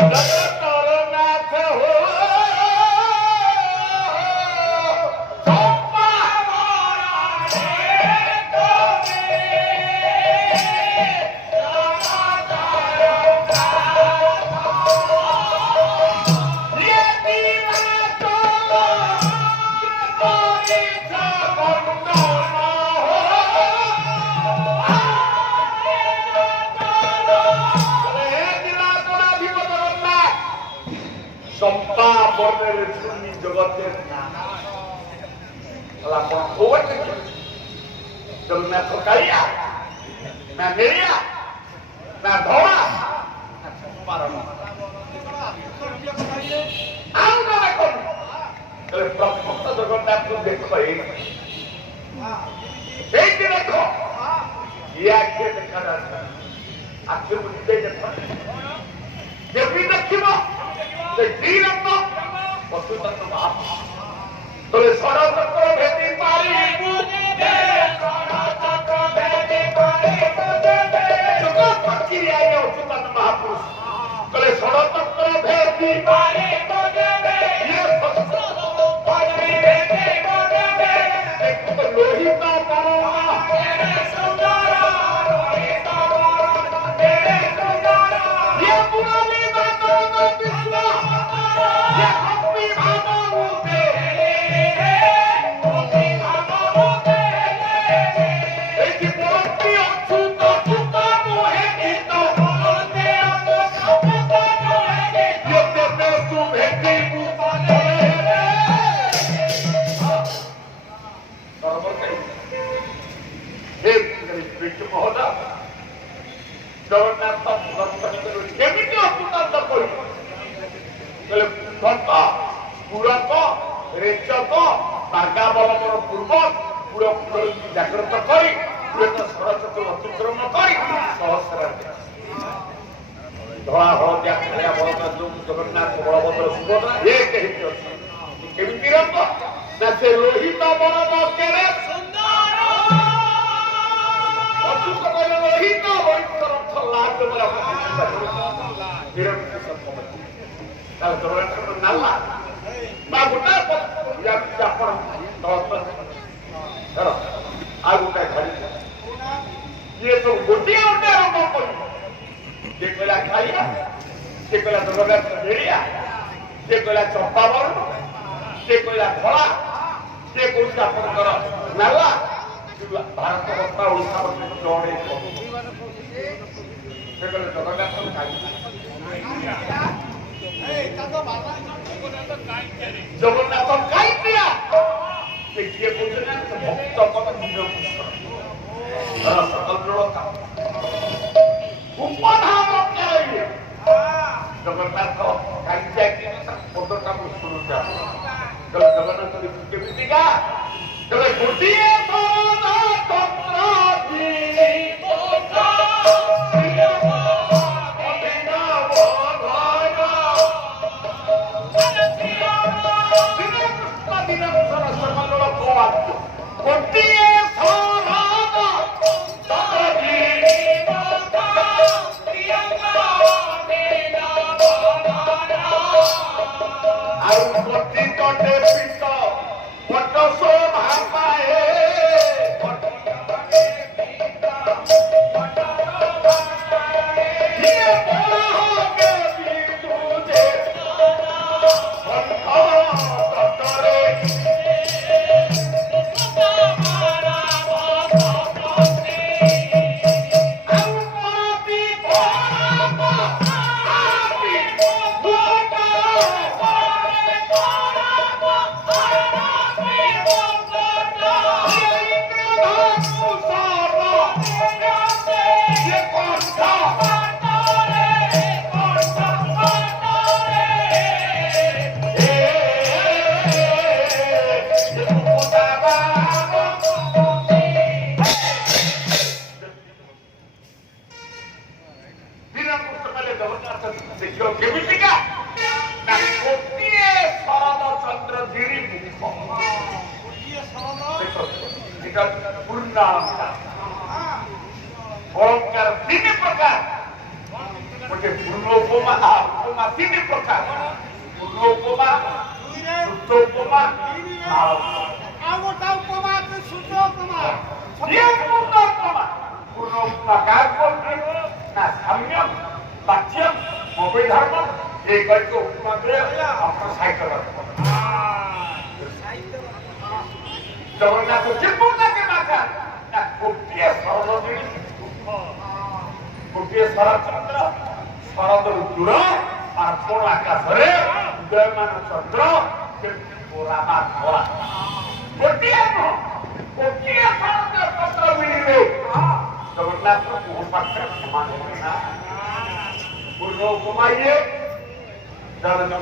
জগতরনাথ হো चंपा वर्णेर सुनी जगतेर जगन्नाथ कालिया ना मेरिया ना धोड़ा प्रभुक्त जगन्नाथ को देखो देखो ये आखे देखा जाता आखे बुझे देखो देवी देखिबो श्रीरत्न वसुतत्व महापुरुष तोले षड़चक्र भेदी पारी जगत पक्षी आए वसुतत्व महापुरुष तोले षड़चक्र भेदी पारी लोहित जगन्नाथ केमिति अपूर्णांत पूरक रेचक मार्गावलंबन पूर्वक पूरा जागृत कर षड़चक्र अतिक्रम कर सहस्र धला हलदिया खाया बलद जगन्नाथ बलभद्र सुभद्रा एक केमिति रंग ना से लोहित बन केरे लोहित नाला गोटा आ गोटा ये सब गोटे गोटे रंग कर कहला खाइया से कहला जगन्नाथ भेड़िया से कहला चंपावरण से कहला धला से कौन आपंकर नाला भारत बर्षा ओडिशा जड़े जगन्नाथ जगन्नाथ कहीं किए भक्त पद जगन्नाथ कहीं पदटा शुणुचा जगन्नाथ केमिका गोटे ଗୋଟେ ପୂର୍ଣ୍ଣ ଉପମା ଉପମା ତିନି ପ୍ରକାର ପୂର୍ଣ୍ଣ ଉପମା ଶୁଦ୍ଧ ଉପମା ଆଉ ଗୋଟେ ଉପମା ଅଛି ଶୁଦ୍ଧ ଉପମା। ପୂର୍ଣ୍ଣ ଉପମା ପୂର୍ଣ୍ଣ ଉପମା କାହାକୁ କହୁଛି ନା ସାମ୍ୟମ ବାଚ୍ୟମ ଅଭିଧର୍ମ এই কয়েকটি উপমা করে আপনার সাহিত্য জগন্নাথ জীবনটাকে মাথা না গোটিয়ে সরল জিনিস গোটিয়ে শরৎচন্দ্র শরদ ঋতুর আর কোন আকাশরে উদয়মান চন্দ্র কেমতি পোড়াবা ধরা গোটিয়ে নয় গোটিয়ে শরদ চন্দ্র মিলিবে জগন্নাথ বহু পাত্রে সমান হবে না পূর্ণ উপমাইয়ে জগন্নাথ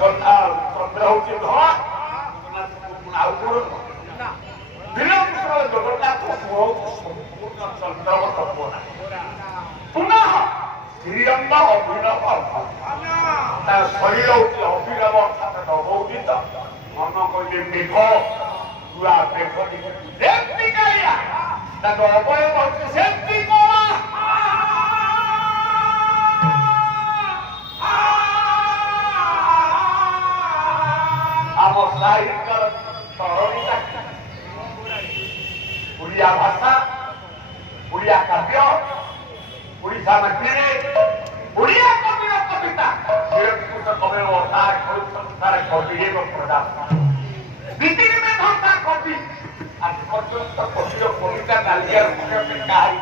চন্দ্র হচ্ছে ধরা জগন্নাথ ଆଉ କୋଣ ବିଳମ୍ବ ଜଗନ୍ନାଥ ସମ୍ପୂର୍ଣ୍ଣ ଚନ୍ଦ୍ରବତ ପୁରା ପୁନଃ ଶ୍ରୀରଙ୍ଗ ଅଭିନବ ତା ଶରୀର ହଉଛି ଅଭିନବ ଅର୍ଥାତ ନବୋଦିତ ମନ କହିଲେ ମେଘ ପୁରା ମେଘ ଯେମିତି କାଳିଆ ତାଙ୍କ ଅବୟବ ହଉଛି ସେମିତି କଳା ଆମ ସାହିତ୍ୟର ସରଳିତା ଓଡ଼ିଆ ଭାଷା ଓଡ଼ିଆ କାବ୍ୟ ଓଡ଼ିଶା ମାଟିରେ ଓଡ଼ିଆ କବିର କବିତା ନିରଙ୍କୁଶ କବିର ଅଧାର ତାର କବି ଏକ ପ୍ରଦାନ ବିତିନି ମେଘ ତା କବି ଆଜି ପର୍ଯ୍ୟନ୍ତ କବିର କବିତା ନାଲିଆର କାହାରି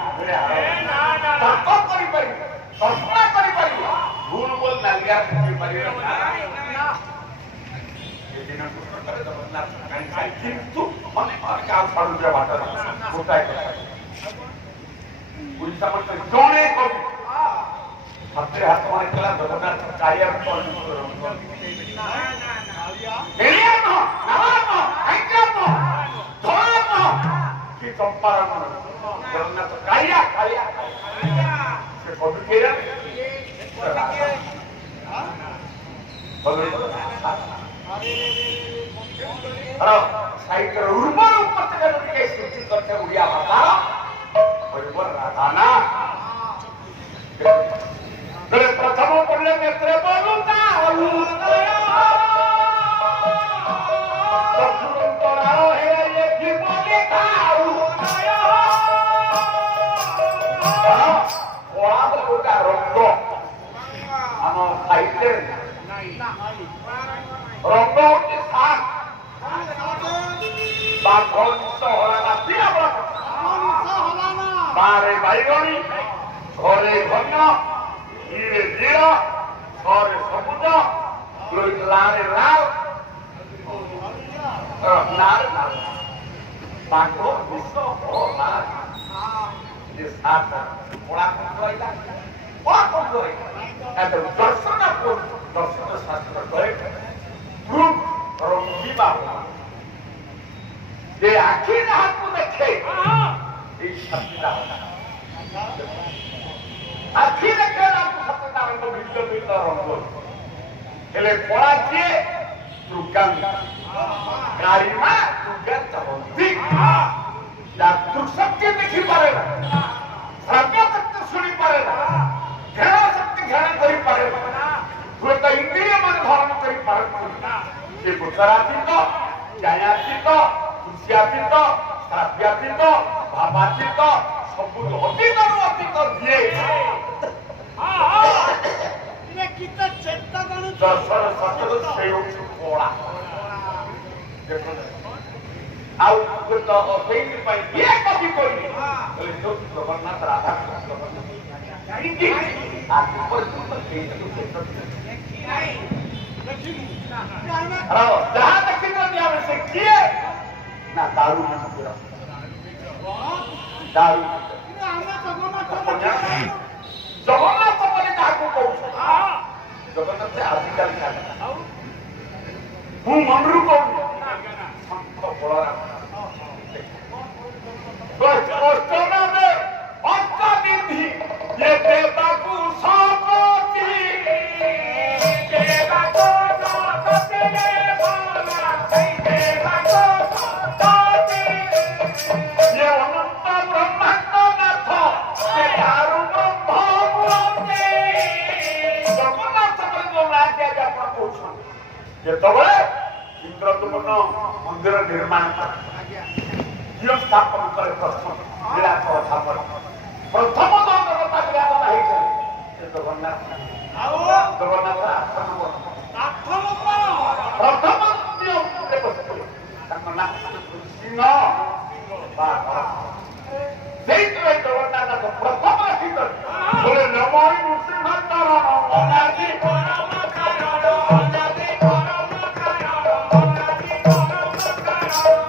ତର୍କ କରିପାରିବ କଳ୍ପନା କରିପାରିବ ଭୁଲ ବୋଲ ନାଲିଆର କହିପାରିବ কিন্তু অনেক কাজ সারুজা বাটা কোথায় উড়িষ্যা মধ্যে জনে কবি হাতে হাত মানে খেলা জগন্নাথ কালিয়া কি চম্পারণ জগন্নাথ কালিয়া কালিয়া সে কবি কে साहित्य उर्वर उपत्यका सृष्टि करते ओडिया भाषा उर्वर राधाना प्रथम पढ़ले नेत्र बोलुता रंग आम साहित्य रंग हूँ सात बारे बैगणी घरे घन नीरे नील छरे सबुज लाले लाल लाल बाघ विष सात कड़ा दर्शन दर्शन शास्त्र कहे रंगीबा যে আখি হাতু দেখে এই শক্তিটা আখি দেখে শক্তিটা রঙ ভিন্ন ভিন্ন রঙ হেলে পড়া দিয়ে দুর্গাঙ্গ গাড়িমা দুর্গান্ত হন্তি যা দুঃশক্তি দেখি পারে না শ্রাব্য শক্তি শুনি পারে না ঘেরা শক্তি ঘেরা করি পারে না দুর্গ ইন্দ্রিয় মানে ধারণ করি পারে না সে গোচরাতীত জ্ঞানাতীত খুশিয়াতীত শ্রাব্যাতীত ভাবাতীত ସବୁ ଅତୀତରୁ ଅତୀତ ଦିଏ ଦର୍ଶନ ସତର ସେ ହେଉଛି କଳା ଆଉ ସେଇଥିପାଇଁ କିଏ କବି କହିବି ଜଗନ୍ନାଥ ରାଧା କାହିଁକି ଆଜି ପର୍ଯ୍ୟନ୍ତ ଯାହା ଦେଖିଛନ୍ତି ଆମେ ସେ କିଏ ନା ଦାରୁ ଦାରୁ ଜଗନ୍ନାଥ ବୋଲି କାହାକୁ କହୁଛ ଜଗନ୍ନାଥ ଆଜିକାଲି ମୁଁ ମନରୁ କହୁନି ଶଙ୍ଖ ବଳରାମ ଅର୍ଥନିଧି ଏ ଦେବାକୁ ସପତି ଆଜି ଆପଣ କହୁଛନ୍ତି ଯେତେବେଳେ ଇନ୍ଦ୍ରଦୁମ୍ନ ମନ୍ଦିର ନିର୍ମାଣ କଲେ ଝିଅ ସ୍ଥାପନ କଲେ ପ୍ରଥମ ବିରାଟ ଧାମରେ ପ୍ରଥମ ଦେବତା ବିରାଟ ହେଇଥିଲେ ସେ ଜଗନ୍ନାଥ ଜଗନ୍ନାଥ 8 ନମ୍ବର ପ୍ରଥମ ବସିଥିଲେ ତାଙ୍କ ନାଁ ସିଂହ ସେଇଥିପାଇଁ ଜଗନ୍ନାଥ ପ୍ରଥମ ଆସିଥିଲେ ବୋଲେ ନମ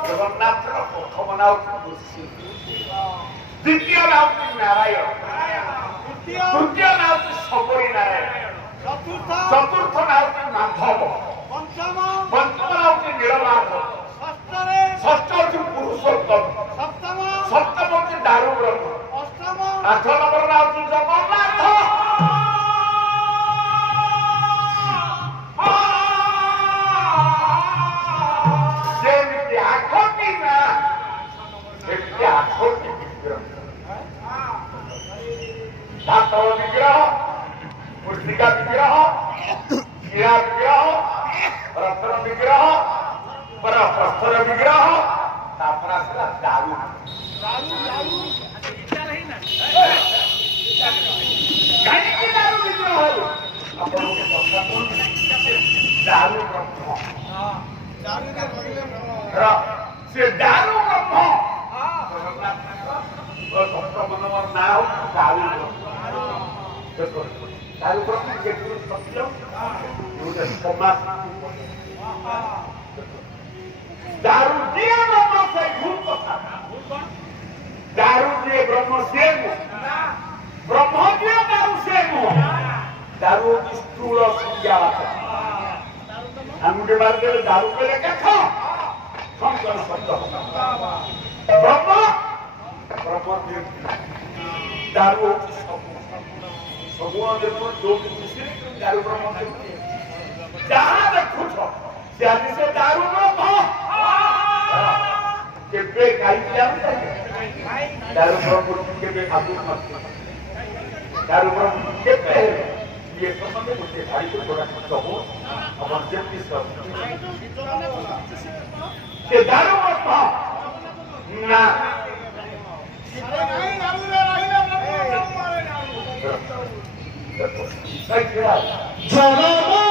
ଜଗନ୍ନାଥର ପ୍ରଥମ ନାଁ ହଉଛି ଦ୍ୱିତୀୟ ନାଁ ହଉଛି ନାରାୟଣ ତୃତୀୟ ନାଁ ହଉଛି ଶବରୀ ନାରାୟଣ ଚତୁର୍ଥ ନାଁ ହଉଛି ମାଧବ ପଞ୍ଚମ ନାଁ ହଉଛି ନୀଳମାଧବ ଷଷ୍ଠ ହଉଛି ପୁରୁଷୋତ୍ତମ ସପ୍ତମ ହଉଛି ଦାରୁ ବ୍ରହ୍ମ 8 ନମ୍ବର ନାଁ ହଉଛି ଜଗନ୍ନାଥ ଯେମିତି ଆଠଟି ନା ସେମିତି 8ଟି ବିଗ୍ରହ ଧାତବ ବିଗ୍ରହ ମୃତ୍ତିକା ବିଗ୍ରହ ଶିଳା ବିଗ୍ରହ ରତ୍ନ ବିଗ୍ରହ ପ୍ରସ୍ତର ବିଗ୍ରହ ତାପରେ ଆସିଲା ଦାରୁ କାହିଁକି ଦାରୁ ବିଗ୍ରହ ହବ ଆପଣଙ୍କୁ କଥା ଦାରୁ ବ୍ରହ୍ମ ସେ ଦାରୁ ବ୍ରହ୍ମ ଜଗନ୍ନାଥଙ୍କ ନାଁ ହଉଛି ଦାରୁ ବ୍ରହ୍ମ ଦାରୁ ବ୍ରହ୍ମ ଯେତେବେଳେ ସତ୍ୟ ଗୋଟେ ସମାଜ दारू जिए ब्रह्म से भूल कथा दारू जिए ब्रह्म से ब्रह्म जिए दारू से दारू की स्थूल संज्ञा अंगूठे मार के दारू पे लेके खाओ संकर शब्द ब्रह्म ब्रह्म दारू सब जो दारू ब्रह्म जहां देखो आदि से दारू ब्रह्म केबे खाई दारू ब्रह्म केबे खाबू दारू ब्रह्म केबे ये समझे मुझे भाई को थोड़ा कहो अपन जल्दी सब के दारू ब्रह्म ना जन्म